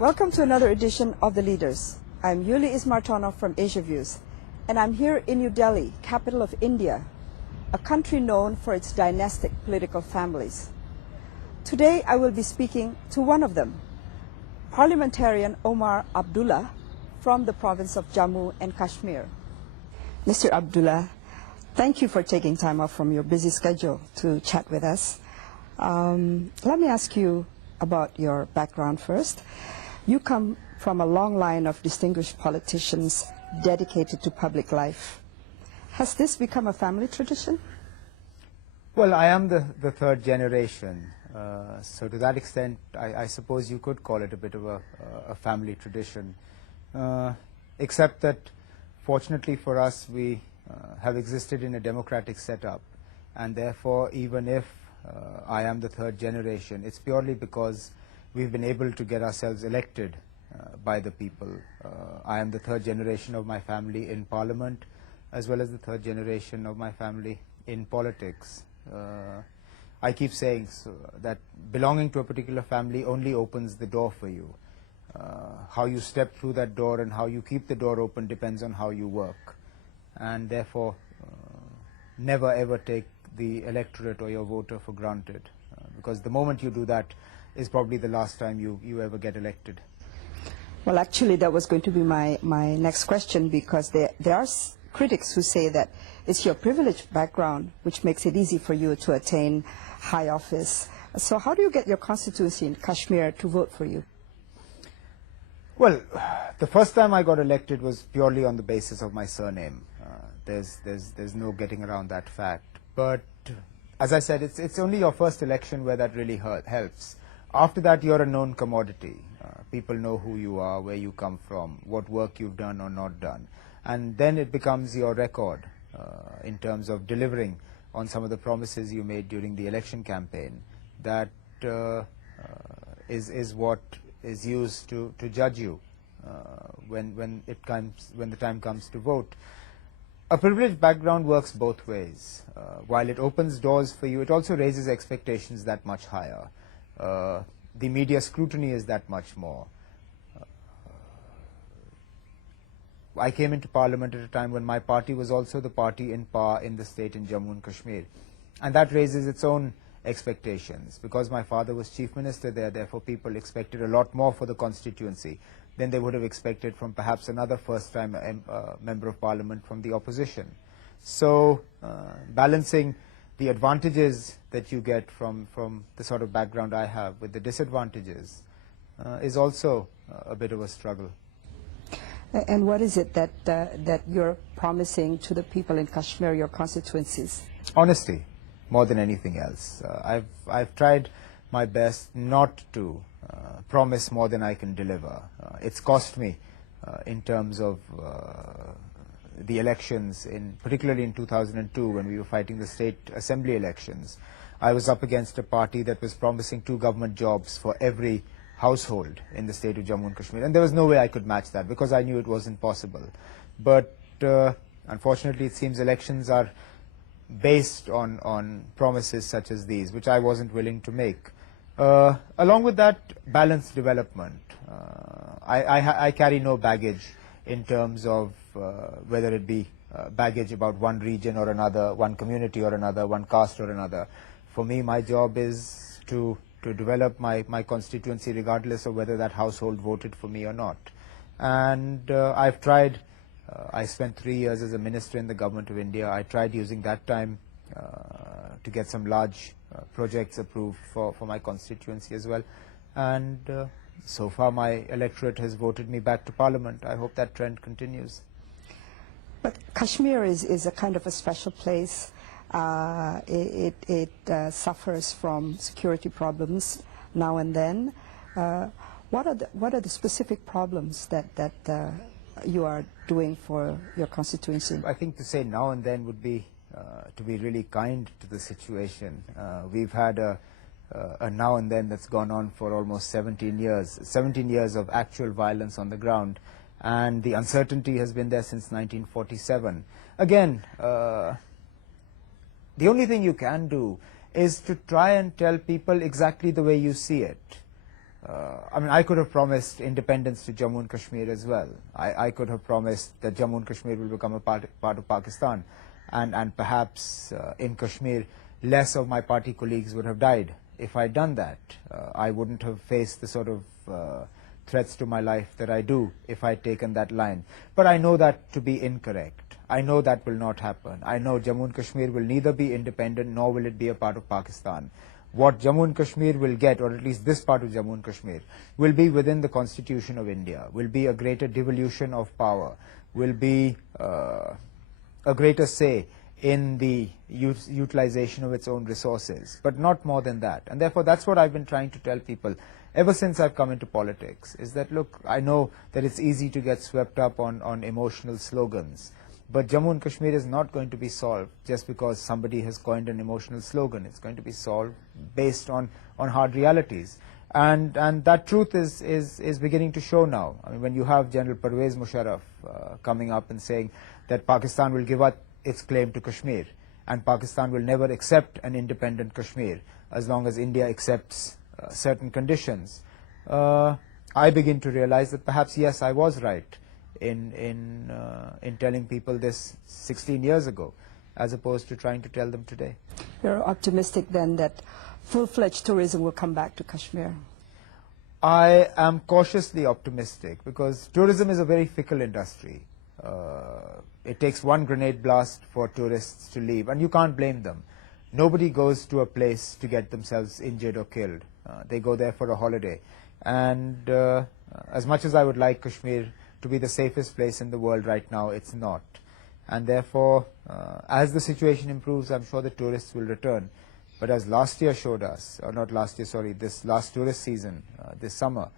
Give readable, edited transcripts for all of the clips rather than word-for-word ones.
Welcome to another edition of The Leaders. I'm Yuli Ismartono from AsiaViews, and I'm here in New Delhi, capital of India, a country known for its dynastic political families. Today I will be speaking to one of them, parliamentarian Omar Abdullah from the province of Jammu and Kashmir. Mr. Abdullah, thank you for taking time off from your busy schedule to chat with us. Let me ask you about your background first. You come from a long line of distinguished politicians dedicated to public life. Has this become a family tradition? Well, I am the third generation, so to that extent, I suppose you could call it a bit of a family tradition, except that fortunately for us, we have existed in a democratic setup, and therefore, even if I am the third generation, it's purely because we've been able to get ourselves elected by the people. I am the third generation of my family in parliament, as well as the third generation of my family in politics. I keep saying that belonging to a particular family only opens the door for you. How you step through that door and how you keep the door open depends on how you work. And therefore, never ever take the electorate or your voter for granted, because the moment you do that is probably the last time you ever get elected. Well, actually, that was going to be my next question, because there are critics who say that it's your privileged background which makes it easy for you to attain high office. So how do you get your constituency in Kashmir to vote for you? Well, the first time I got elected was purely on the basis of my surname. There's no getting around that fact. But as I said, it's only your first election where that really helps. After that, you're a known commodity. People know who you are, where you come from, what work you've done or not done. And then it becomes your record in terms of delivering on some of the promises you made during the election campaign. That is what is used to judge you when the time comes to vote. A privileged background works both ways. While it opens doors for you, it also raises expectations that much higher. The media scrutiny is that much more. I came into parliament at a time when my party was also the party in power in the state in Jammu and Kashmir. And that raises its own expectations. Because my father was chief minister there, therefore people expected a lot more for the constituency than they would have expected from perhaps another first-time member of parliament from the opposition. So balancing the advantages that you get from the sort of background I have with the disadvantages is also a bit of a struggle. And what is it that you're promising to the people in Kashmir, your constituencies? Honesty, more than anything else. I've tried my best not to promise more than I can deliver. It's cost me in terms of the elections, particularly in 2002 when we were fighting the state assembly elections. I was up against a party that was promising 2 government jobs for every household in the state of Jammu and Kashmir, and there was no way I could match that because I knew it wasn't possible. But unfortunately, it seems elections are based on promises such as these, which I wasn't willing to make. Along with that, balanced development. I carry no baggage in terms of whether it be baggage about one region or another, one community or another, one caste or another. For me, my job is to develop my constituency regardless of whether that household voted for me or not. And I've tried, I spent 3 years as a minister in the government of India. I tried using that time to get some large projects approved for my constituency as well. And so far my electorate has voted me back to parliament. I hope that trend continues. But Kashmir is a kind of a special place. It suffers from security problems now and then. What are the specific problems that you are doing for your constituency? I think to say now and then would be to be really kind to the situation. We've had a now and then that's gone on for almost 17 years of actual violence on the ground, and the uncertainty has been there since 1947. Again, the only thing you can do is to try and tell people exactly the way you see it. I mean, I could have promised independence to Jammu and Kashmir as well. I could have promised that Jammu and Kashmir will become a part of Pakistan, and perhaps in Kashmir, less of my party colleagues would have died. If I'd done that, I wouldn't have faced the sort of threats to my life that I do if I'd taken that line. But I know that to be incorrect. I know that will not happen. I know Jammu and Kashmir will neither be independent nor will it be a part of Pakistan. What Jammu and Kashmir will get, or at least this part of Jammu and Kashmir, will be within the Constitution of India, will be a greater devolution of power, will be a greater say in the utilization of its own resources, but not more than that. And therefore, that's what I've been trying to tell people ever since I've come into politics, is that, look, I know that it's easy to get swept up on emotional slogans, but Jammu and Kashmir is not going to be solved just because somebody has coined an emotional slogan. It's going to be solved based on hard realities. And that truth is beginning to show now. I mean, when you have General Pervez Musharraf coming up and saying that Pakistan will give up its claim to Kashmir, and Pakistan will never accept an independent Kashmir as long as India accepts certain conditions, I begin to realize that perhaps, yes, I was right in telling people this 16 years ago, as opposed to trying to tell them today. You're optimistic then that full-fledged tourism will come back to Kashmir? I am cautiously optimistic because tourism is a very fickle industry. It takes one grenade blast for tourists to leave, and you can't blame them. Nobody goes to a place to get themselves injured or killed. They go there for a holiday. And as much as I would like Kashmir to be the safest place in the world right now, it's not. And therefore, as the situation improves, I'm sure the tourists will return. But as last year showed us, or not last year, sorry, this last tourist season, this summer,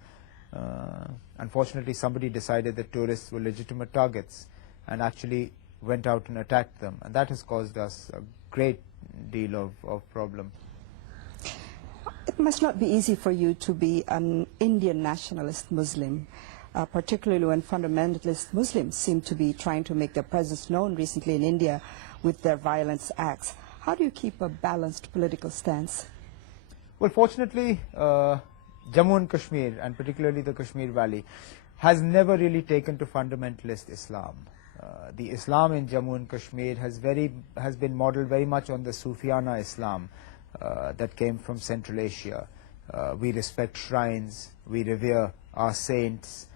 unfortunately somebody decided that tourists were legitimate targets and actually went out and attacked them. And that has caused us a great deal of problem. It must not be easy for you to be an Indian nationalist Muslim, particularly when fundamentalist Muslims seem to be trying to make their presence known recently in India with their violence acts. How do you keep a balanced political stance? Well, fortunately, Jammu and Kashmir, and particularly the Kashmir Valley, has never really taken to fundamentalist Islam. The Islam in Jammu and Kashmir has been modeled very much on the Sufiana Islam that came from Central Asia. We respect shrines, we revere our saints,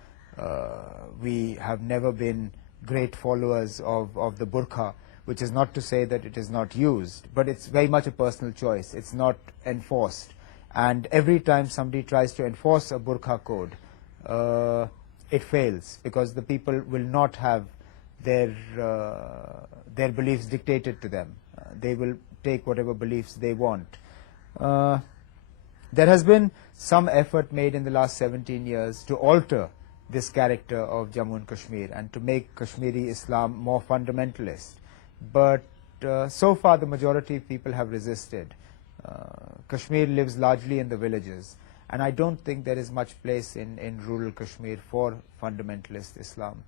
we have never been great followers of the burqa, which is not to say that it is not used, but it's very much a personal choice. It's not enforced. And every time somebody tries to enforce a burqa code, it fails because the people will not have their beliefs dictated to them. They will take whatever beliefs they want. There has been some effort made in the last 17 years to alter this character of Jammu and Kashmir and to make Kashmiri Islam more fundamentalist. But so far the majority of people have resisted. Kashmir lives largely in the villages, and I don't think there is much place in rural Kashmir for fundamentalist Islam.